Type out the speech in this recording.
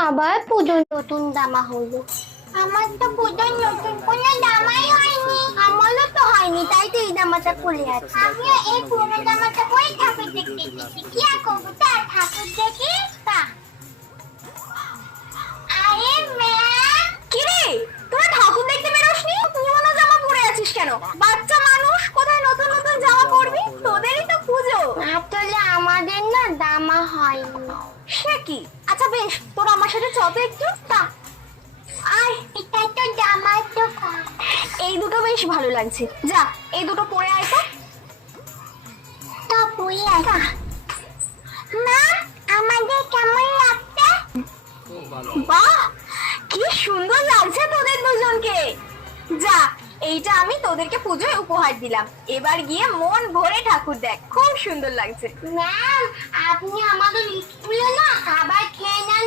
আবার পুজোর নতুন জামা হলো। আমার তো পুজোর নতুন কোনো জামাই হয়নি। আমারও তো হয়নি, তাই তো এই জামাটা পরে আছে। আমিও এই পুরনো জামাটা পরে ঠাকুর দেখতে এসেছি। কি আর করবো, তা ঠাকুর দেখি তা। আরে ম্যাম, কি রে, তোরা ঠাকুর দেখতে বেরোসনি? পুরনো জামা পরে আছিস কেন? বাচ্চা মানুষ, কোথায় নতুন নতুন জামা পরবি? তোদেরই তো পুজো। আসলে আমাদের না জামা হয়নি। সে কি? আচ্ছা বেশ, তোরা আমার সাথে চল তো একটু। তা আয়, এটা তো জামার দোকান। এই দুটো বেশ ভালো লাগছে, যা এই দুটো পরে আয় তো। তো পরে আছে। মা, আমাদের কেমন লাগছে? বাহ, কি সুন্দর লাগছে তোদের দুজনকে। যা, এইটা আমি তোদেরকে পুজোয় উপহার দিলাম। এবার গিয়ে মন ভরে ঠাকুর দেখ, খুব সুন্দর লাগছে। ম্যাম, আপনি আমাদের স্কুলে না খাবার খেয়ে নেন।